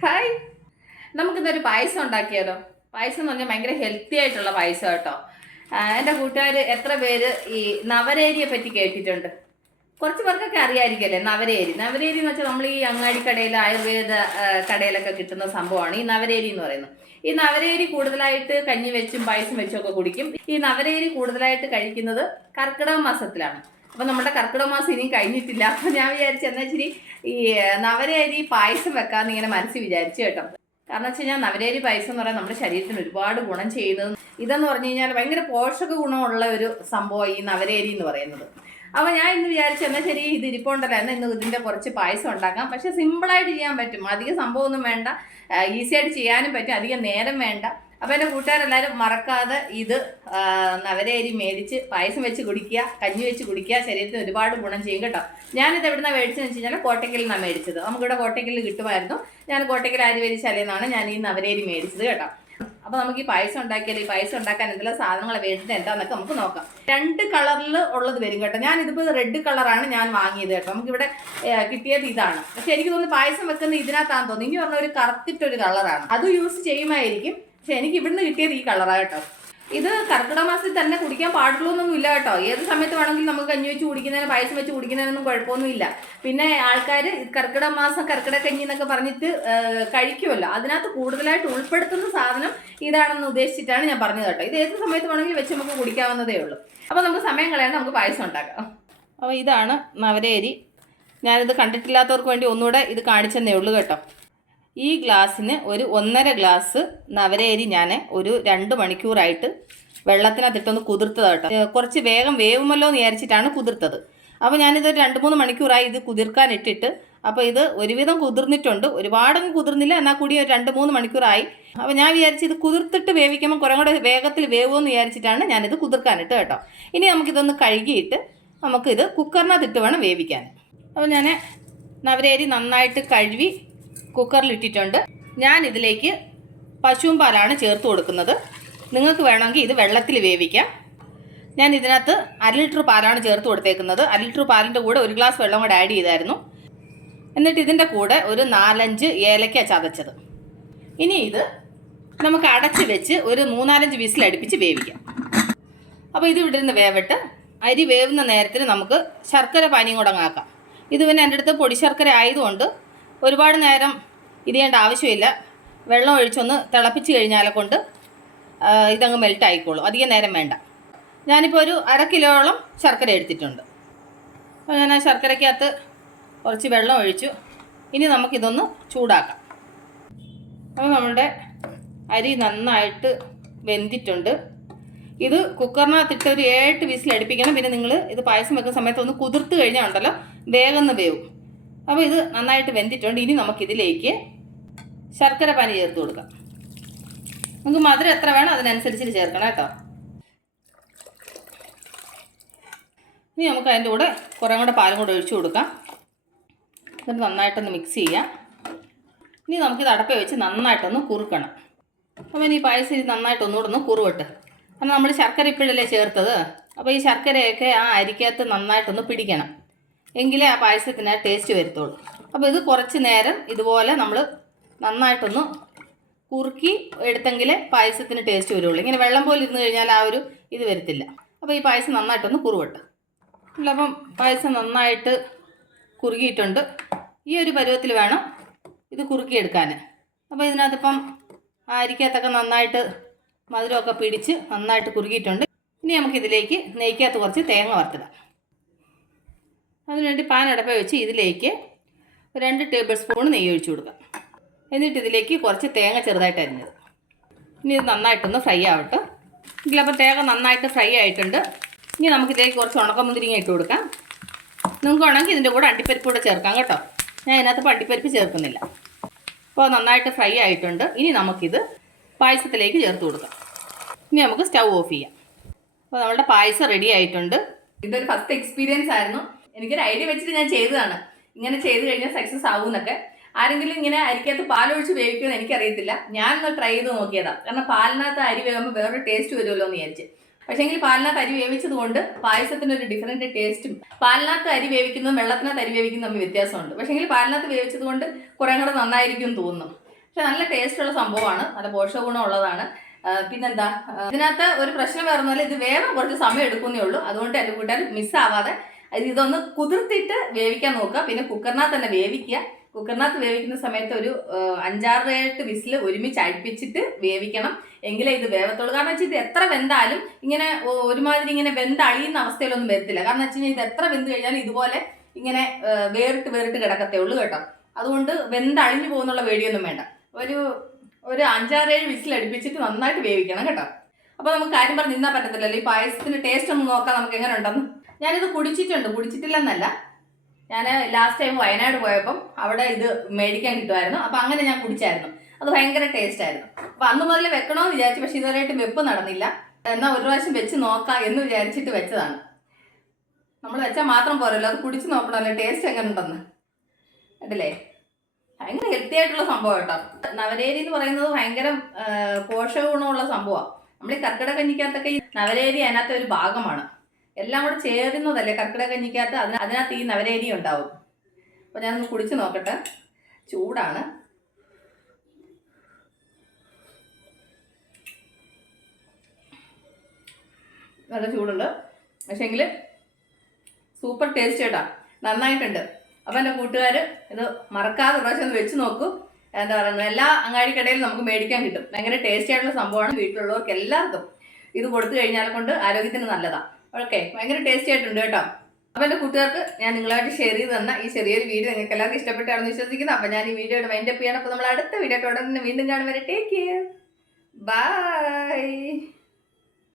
Hi നമുക്കിന്നൊരു പായസം ഉണ്ടാക്കിയാലോ? പായസം എന്ന് പറഞ്ഞാൽ ഭയങ്കര ഹെൽത്തി ആയിട്ടുള്ള പായസം കേട്ടോ. എന്റെ കൂട്ടുകാർ എത്ര പേര് ഈ നവരേരിയെ പറ്റി കേട്ടിട്ടുണ്ട്? കുറച്ച് പേർക്കൊക്കെ അറിയായിരിക്കല്ലേ നവരേരി. നവരേരി എന്ന് വെച്ചാൽ നമ്മൾ ഈ അങ്ങാടി കടയിൽ ആയുർവേദ കടയിലൊക്കെ കിട്ടുന്ന സംഭവമാണ് ഈ നവരേരി എന്ന് പറയുന്നത്. ഈ നവരേരി കൂടുതലായിട്ട് കഞ്ഞി വെച്ചും പായസം വെച്ചും ഒക്കെ കുടിക്കും. ഈ നവരേരി കൂടുതലായിട്ട് കഴിക്കുന്നത് കർക്കിടക മാസത്തിലാണ്. അപ്പൊ നമ്മുടെ കർക്കിടക മാസം ഇനിയും കഴിഞ്ഞിട്ടില്ല. അപ്പം ഞാൻ വിചാരിച്ചു എന്നാ ഇച്ചിരി ഈ നവരേരി പായസം വെക്കാമെന്ന് ഇങ്ങനെ മനസ്സിൽ വിചാരിച്ചു കേട്ടോ. കാരണം വെച്ച് കഴിഞ്ഞാൽ നവരേരി പായസം എന്ന് പറയാൻ നമ്മുടെ ശരീരത്തിന് ഒരുപാട് ഗുണം ചെയ്യുന്നത്. ഇതെന്ന് പറഞ്ഞു കഴിഞ്ഞാൽ ഭയങ്കര പോഷക ഗുണമുള്ള ഒരു സംഭവം ഈ നവരേരി എന്ന് പറയുന്നത്. അപ്പോൾ ഞാൻ ഇന്ന് വിചാരിച്ചു എന്നാൽ ശരി ഇത് ഇരിപ്പുണ്ടല്ലോ എന്നാൽ ഇന്ന് ഇതിന്റെ കുറച്ച് പായസം ഉണ്ടാക്കാം. പക്ഷേ സിമ്പിളായിട്ട് ചെയ്യാൻ പറ്റും. അധികം സംഭവമൊന്നും വേണ്ട. ഈസി ആയിട്ട് ചെയ്യാനും പറ്റും. അധികം നേരം വേണ്ട. അപ്പോൾ എന്റെ കൂട്ടുകാരെല്ലാരും മറക്കാതെ ഇത് നവരേരി മേടിച്ച് പായസം വെച്ച് കുടിക്കുക കഞ്ഞി വെച്ച് കുടിക്കുക ശരീരത്തിന് ഒരുപാട് ഗുണം ചെയ്യും കേട്ടോ. ഞാനിത് എവിടുന്ന മേടിച്ചതെന്ന് വെച്ച് കഴിഞ്ഞാൽ കോട്ടയ്ക്കലിൽ നിന്നാണ് മേടിച്ചത്. നമുക്കിവിടെ കോട്ടയ്ക്കലിൽ കിട്ടുമായിരുന്നു. ഞാൻ കോട്ടയ്ക്കൽ ആര്യവേരി ശാലയിൽ ഞാൻ ഈ നവരേരി മേടിച്ചത് കേട്ടോ. അപ്പോൾ നമുക്ക് ഈ പായസം ഉണ്ടാക്കിയാൽ ഈ പായസം ഉണ്ടാക്കാൻ എന്തെല്ലാം സാധനങ്ങൾ വേണ്ടത്? എന്താണെന്നൊക്കെ നമുക്ക് നോക്കാം. രണ്ട് കളറിൽ ഉള്ളത് വരും കേട്ടോ. ഞാൻ ഇതിപ്പോൾ റെഡ് കളറാണ് ഞാൻ വാങ്ങിയത് കേട്ടോ. നമുക്കിവിടെ കിട്ടിയത് ഇതാണ്. പക്ഷെ എനിക്ക് തോന്നുന്നു പായസം വെക്കുന്നത് ഇതിനകത്താന്ന് തോന്നുന്നു. ഇനി പറഞ്ഞ ഒരു കറുത്തിട്ടൊരു കളറാണ്. അത് യൂസ് ചെയ്യുമായിരിക്കും. പക്ഷെ എനിക്ക് ഇവിടുന്ന് കിട്ടിയത് ഈ കളറാണ് കേട്ടോ. ഇത് കർക്കിടക മാസത്തിൽ തന്നെ കുടിക്കാൻ പാടുള്ളൂ എന്നൊന്നും ഇല്ല കേട്ടോ. ഏത് സമയത്ത് വേണമെങ്കിലും നമുക്ക് കഞ്ഞി വെച്ച് കുടിക്കുന്നതിന് പായസം വെച്ച് കുടിക്കുന്നതിനൊന്നും കുഴപ്പമൊന്നും ഇല്ല. പിന്നെ ആൾക്കാർ കർക്കിടക മാസം കർക്കിടക കഞ്ഞി എന്നൊക്കെ പറഞ്ഞിട്ട് കഴിക്കുമല്ലോ. അതിനകത്ത് കൂടുതലായിട്ട് ഉൾപ്പെടുത്തുന്ന സാധനം ഇതാണെന്ന് ഉദ്ദേശിച്ചിട്ടാണ് ഞാൻ പറഞ്ഞത് കേട്ടോ. ഇത് ഏത് സമയത്ത് വേണമെങ്കിലും വെച്ച് നമുക്ക് കുടിക്കാവുന്നതേ ഉള്ളൂ. അപ്പോൾ നമുക്ക് സമയം കളയാണ്ട് നമുക്ക് പായസം ഉണ്ടാക്കാം. അപ്പോൾ ഇതാണ് നവരേരി. ഞാനിത് കണ്ടിട്ടില്ലാത്തവർക്ക് വേണ്ടി ഒന്നുകൂടെ ഇത് കാണിച്ചെന്നേ ഉള്ളൂ കേട്ടോ. ഈ ഗ്ലാസ്സിന് ഒരു ഒന്നര ഗ്ലാസ് നവരേരി ഞാൻ ഒരു രണ്ട് മണിക്കൂറായിട്ട് വെള്ളത്തിനകത്തിട്ടൊന്ന് കുതിർത്തത് കേട്ടോ. കുറച്ച് വേഗം വേവുമല്ലോ എന്ന് വിചാരിച്ചിട്ടാണ് കുതിർത്തത്. അപ്പോൾ ഞാനിതൊരു രണ്ട് മൂന്ന് മണിക്കൂറായി ഇത് കുതിർക്കാൻ ഇട്ടിട്ട് അപ്പോൾ ഇത് ഒരുവിധം കുതിർന്നിട്ടുണ്ട്. ഒരുപാടൊന്നും കുതിർന്നില്ല എന്നാൽ കൂടി ഒരു രണ്ട് മൂന്ന് മണിക്കൂറായി. അപ്പോൾ ഞാൻ വിചാരിച്ചു ഇത് കുതിർത്തിട്ട് വേവിക്കുമ്പോൾ കുറേ കൂടെ വേഗത്തിൽ വേവുമെന്ന് വിചാരിച്ചിട്ടാണ് ഞാനിത് കുതിർക്കാനിട്ട് കേട്ടോ. ഇനി നമുക്കിതൊന്ന് കഴുകിയിട്ട് നമുക്കിത് കുക്കറിനകത്തിട്ട് വേണം വേവിക്കാൻ. അപ്പോൾ ഞാൻ നവരേരി നന്നായിട്ട് കഴുകി കുക്കറിലിട്ടിട്ടുണ്ട്. ഞാൻ ഇതിലേക്ക് പശുവും പാലാണ് ചേർത്ത് കൊടുക്കുന്നത്. നിങ്ങൾക്ക് വേണമെങ്കിൽ ഇത് വെള്ളത്തിൽ വേവിക്കാം. ഞാൻ ഇതിനകത്ത് അര ലിറ്റർ പാലാണ് ചേർത്ത് കൊടുത്തേക്കുന്നത്. അര ലിറ്റർ പാലിന്റെ കൂടെ ഒരു ഗ്ലാസ് വെള്ളം കൂടെ ആഡ് ചെയ്തായിരുന്നു. എന്നിട്ട് ഇതിന്റെ കൂടെ ഒരു നാലഞ്ച് ഏലക്ക ചതച്ചത്. ഇനി ഇത് നമുക്ക് അടച്ച് വെച്ച് ഒരു മൂന്നാലഞ്ച് വിസിൽ അടുപ്പിച്ച് വേവിക്കാം. അപ്പോൾ ഇത് ഇവിടെ നിന്ന് വേവിട്ട് അരി വേവുന്ന നേരത്തിന് നമുക്ക് ശർക്കര പാനിയും കൂടെ ആക്കാം. ഇത് പിന്നെ എന്റെ അടുത്ത് പൊടി ശർക്കര ആയതുകൊണ്ട് ഒരുപാട് നേരം ഇത് ചെയ്യേണ്ട ആവശ്യമില്ല. വെള്ളം ഒഴിച്ചൊന്ന് തിളപ്പിച്ച് കഴിഞ്ഞാലെ കൊണ്ട് ഇതങ്ങ് മെൽറ്റ് ആയിക്കോളും. അധികം നേരം വേണ്ട. ഞാനിപ്പോൾ ഒരു അര കിലോളം ശർക്കര എടുത്തിട്ടുണ്ട്. അപ്പോൾ ഞാൻ ആ ശർക്കരയ്ക്കകത്ത് കുറച്ച് വെള്ളം ഒഴിച്ചു. ഇനി നമുക്കിതൊന്ന് ചൂടാക്കാം. അപ്പോൾ നമ്മളുടെ അരി നന്നായിട്ട് വെന്തിട്ടുണ്ട്. ഇത് കുക്കറിനകത്തിട്ട് ഒരു ഏട്ട് വിസിൽ അടുപ്പിക്കണം പിന്നെ നിങ്ങൾ ഇത് പായസം വെക്കുന്ന സമയത്ത് ഒന്ന് കുതിർത്ത് കഴിഞ്ഞാൽ ഉണ്ടല്ലോ വേഗം വേവും. അപ്പോൾ ഇത് നന്നായിട്ട് വെന്തിട്ടുണ്ട്. ഇനി നമുക്കിതിലേക്ക് ശർക്കര പാനി ചേർത്ത് കൊടുക്കാം. നമുക്ക് മധുരം എത്ര വേണം അതിനനുസരിച്ച് ചേർക്കണം കേട്ടോ. ഇനി നമുക്ക് അതിന്റെ കൂടെ കുറേ കൂടെ പാലും കൂടെ ഒഴിച്ചു കൊടുക്കാം. എന്നിട്ട് നന്നായിട്ടൊന്ന് മിക്സ് ചെയ്യാം. ഇനി നമുക്കിത് അടപ്പ വെച്ച് നന്നായിട്ടൊന്ന് കുറുക്കണം. അപ്പം ഇനി പായസം ഇത് നന്നായിട്ട് ഒന്നുകൂടെ ഒന്ന് കുറുവട്ട്. കാരണം നമ്മൾ ശർക്കര ഇപ്പോഴല്ലേ ചേർത്തത്. അപ്പോൾ ഈ ശർക്കരയൊക്കെ ആ അരിക്കകത്ത് നന്നായിട്ടൊന്ന് പിടിക്കണം. എങ്കിലേ ആ പായസത്തിന് ടേസ്റ്റ് വരുത്തുള്ളൂ. അപ്പോൾ ഇത് കുറച്ച് നേരം ഇതുപോലെ നമ്മൾ നന്നായിട്ടൊന്ന് കുറുക്കി എടുത്തെങ്കിലേ പായസത്തിന് ടേസ്റ്റ് വരുള്ളൂ. ഇങ്ങനെ വെള്ളം പോലെ ഇരുന്ന് കഴിഞ്ഞാൽ ആ ഒരു ഇത് വരത്തില്ല. അപ്പോൾ ഈ പായസം നന്നായിട്ടൊന്ന് കുറുവട്ടെ. അപ്പം പായസം നന്നായിട്ട് കുറുകിയിട്ടുണ്ട്. ഈ ഒരു പരുവത്തിൽ വേണം ഇത് കുറുക്കിയെടുക്കാൻ. അപ്പോൾ ഇതിനകത്തിപ്പം അരിക്കകത്തൊക്കെ നന്നായിട്ട് മധുരമൊക്കെ പിടിച്ച് നന്നായിട്ട് കുറുകിയിട്ടുണ്ട്. ഇനി നമുക്കിതിലേക്ക് നെയ്ക്കകത്ത് കുറച്ച് തേങ്ങ വറുത്തിടാം. അതിനുവേണ്ടി പാൻ അടപ്പ വെച്ച് ഇതിലേക്ക് രണ്ട് ടേബിൾ സ്പൂൺ നെയ്യ് ഒഴിച്ചു കൊടുക്കാം എന്നിട്ട് ഇതിലേക്ക് കുറച്ച് തേങ്ങ ചെറുതായിട്ട് അരിഞ്ഞത്. ഇനി ഇത് നന്നായിട്ടൊന്ന് ഫ്രൈ ആവട്ടെ. ഇതിലപ്പോൾ തേങ്ങ നന്നായിട്ട് ഫ്രൈ ആയിട്ടുണ്ട്. ഇനി നമുക്കിതിലേക്ക് കുറച്ച് ഉണക്കമുന്തിരിങ്ങ ഇട്ട് കൊടുക്കാം. നിങ്ങൾക്ക് വേണമെങ്കിൽ ഇതിന്റെ കൂടെ അണ്ടിപ്പരിപ്പ് കൂടെ ചേർക്കാം കേട്ടോ. ഞാൻ ഇതിനകത്ത് അണ്ടിപ്പരിപ്പ് ചേർക്കുന്നില്ല. അപ്പോൾ നന്നായിട്ട് ഫ്രൈ ആയിട്ടുണ്ട്. ഇനി നമുക്കിത് പായസത്തിലേക്ക് ചേർത്ത് കൊടുക്കാം. ഇനി നമുക്ക് സ്റ്റൗ ഓഫ് ചെയ്യാം. അപ്പോൾ നമ്മുടെ പായസം റെഡി ആയിട്ടുണ്ട്. ഇതൊരു ഫസ്റ്റ് എക്സ്പീരിയൻസ് ആയിരുന്നു. എനിക്കൊരു ഐഡിയ വെച്ചിട്ട് ഞാൻ ചെയ്തതാണ്. ഇങ്ങനെ ചെയ്ത് കഴിഞ്ഞാൽ സക്സസ് ആവും എന്നൊക്കെ ആരെങ്കിലും ഇങ്ങനെ അരിക്കകത്ത് പാലൊഴിച്ച് വേവിക്കുമെന്ന് എനിക്കറിയത്തില്ല. ഞാനൊന്ന് ട്രൈ ചെയ്ത് നോക്കിയതാണ് കാരണം പാലിനകത്ത് അരി വേകുമ്പോൾ വേറൊരു ടേസ്റ്റ് വരുമല്ലോ എന്ന് വിചാരിച്ച്. പക്ഷേങ്കിൽ പാലിനകത്ത് അരി വേവിച്ചത് കൊണ്ട് പായസത്തിന് ഒരു ഡിഫറെന്റ് ടേസ്റ്റും പാലിനകത്ത് അരി വേവിക്കുന്നതും വെള്ളത്തിനകത്ത് അരി വേവിക്കുന്നതും തമ്മിൽ വ്യത്യാസമുണ്ട്. പക്ഷേങ്കിൽ പാലിനകത്ത് വേവിച്ചത് കൊണ്ട് കുറേ കൂടെ നന്നായിരിക്കും തോന്നുന്നു. പക്ഷെ നല്ല ടേസ്റ്റുള്ള സംഭവമാണ്. നല്ല പോഷക ഗുണം ഉള്ളതാണ് പിന്നെന്താ? ഇതിനകത്ത് ഒരു പ്രശ്നം വരുന്നാൽ ഇത് വേറെ കുറച്ച് സമയം എടുക്കുന്നേ ഉള്ളൂ. അതുകൊണ്ട് എന്റെ കൂട്ടുകാർ മിസ്സാവാതെ ഇത് ഇതൊന്ന് കുതിർത്തിട്ട് വേവിക്കാൻ നോക്കുക. പിന്നെ കുക്കറിനകത്ത് തന്നെ വേവിക്കുക. കുക്കറിനകത്ത് വേവിക്കുന്ന സമയത്ത് ഒരു അഞ്ചാറ് എട്ട് വിസിൽ ഒരുമിച്ച് അടുപ്പിച്ചിട്ട് വേവിക്കണം. എങ്കിലേ ഇത് വേവത്തുള്ളൂ. കാരണം വെച്ചാൽ ഇത് എത്ര വെന്താലും ഇങ്ങനെ ഒരുമാതിരി ഇങ്ങനെ വെന്തളിയുന്ന അവസ്ഥയിലൊന്നും വരത്തില്ല. കാരണം വെച്ച് കഴിഞ്ഞാൽ ഇത് എത്ര വെന്ത് കഴിഞ്ഞാലും ഇതുപോലെ ഇങ്ങനെ വേറിട്ട് വേറിട്ട് കിടക്കത്തേ ഉള്ളൂ കേട്ടോ. അതുകൊണ്ട് വെന്തളിഞ്ഞു പോകുന്നുള്ള വേടിയൊന്നും വേണ്ട. ഒരു ഒരു അഞ്ചാറേഴ് വിസിൽ അടുപ്പിച്ചിട്ട് നന്നായിട്ട് വേവിക്കണം കേട്ടോ. അപ്പോൾ നമുക്ക് കാര്യം പറഞ്ഞ് നിന്നാൽ പറ്റത്തില്ലല്ലോ. ഈ പായസത്തിന്റെ ടേസ്റ്റ് ഒന്ന് നോക്കാം നമുക്ക് എങ്ങനെ ഉണ്ടെന്ന്. ഞാനിത് കുടിച്ചിട്ടുണ്ട്. കുടിച്ചിട്ടില്ലെന്നല്ല. ഞാൻ ലാസ്റ്റ് ടൈം വയനാട് പോയപ്പം അവിടെ ഇത് മേടിക്കാൻ കിട്ടുമായിരുന്നു. അപ്പം അങ്ങനെ ഞാൻ കുടിച്ചായിരുന്നു. അത് ഭയങ്കര ടേസ്റ്റ് ആയിരുന്നു. അപ്പം അന്ന് മുതൽ വെക്കണമെന്ന് വിചാരിച്ചു. പക്ഷേ ഇതുവരെയായിട്ട് വെപ്പ് നടന്നില്ല. എന്നാൽ ഒരു പ്രാവശ്യം വെച്ച് നോക്കാം എന്ന് വിചാരിച്ചിട്ട് വെച്ചതാണ്. നമ്മൾ വെച്ചാൽ മാത്രം പോരല്ലോ. അത് കുടിച്ച് നോക്കണമല്ലോ. ടേസ്റ്റ് എങ്ങനെ ഉണ്ടെന്ന് കണ്ടില്ലേ? ഭയങ്കര ഹെൽത്തി ആയിട്ടുള്ള സംഭവം കേട്ടോ. നവരേരി എന്ന് പറയുന്നത് ഭയങ്കര പോഷക ഗുണമുള്ള സംഭവമാണ് നമ്മൾ ഈ കർക്കിടക കഞ്ഞിക്കകത്തൊക്കെ ഈ നവരേരി അതിനകത്ത് ഒരു ഭാഗമാണ്. എല്ലാം കൂടെ ചേരുന്നതല്ലേ? കർക്കിടക കഞ്ഞിക്കകത്ത് അതിന് അതിനകത്ത് ഈ നവരേരി ഉണ്ടാവും. അപ്പോൾ ഞാനൊന്ന് കുടിച്ച് നോക്കട്ടെ. ചൂടാണ്. നല്ല ചൂടുണ്ട്. പക്ഷേങ്കിൽ സൂപ്പർ ടേസ്റ്റ് കേട്ടോ. നന്നായിട്ടുണ്ട്. അപ്പോൾ എന്റെ കൂട്ടുകാർ ഇത് മറക്കാതെ പ്രാവശ്യം ഒന്ന് വെച്ച് നോക്കൂ. എന്താ പറയുന്നത്? എല്ലാ അങ്ങാടിക്കടയിലും നമുക്ക് മേടിക്കാൻ കിട്ടും. ഭയങ്കര ടേസ്റ്റി ആയിട്ടുള്ള സംഭവമാണ് വീട്ടിലുള്ളവർക്ക് എല്ലാവർക്കും ഇത് കൊടുത്തു കഴിഞ്ഞാൽ കൊണ്ട് ആരോഗ്യത്തിന് നല്ലതാണ് ഓക്കെ ഭയങ്കര ടേസ്റ്റി ആയിട്ടുണ്ട് കേട്ടോ. അപ്പോൾ എന്റെ കൂട്ടുകാർക്ക് ഞാൻ നിങ്ങളായിട്ട് ഷെയർ ചെയ്ത് തന്ന ഈ ചെറിയൊരു വീഡിയോ നിങ്ങൾക്ക് എല്ലാവർക്കും ഇഷ്ടപ്പെട്ടാണെന്ന് വിശ്വസിക്കുന്നു. അപ്പോൾ ഞാൻ ഈ വീഡിയോയുടെ മൈൻഡപ്പ് ചെയ്യണം അപ്പോൾ നമ്മൾ അടുത്ത വീഡിയോ തുടർന്ന് വീണ്ടും കാണും വരെ. Take care bye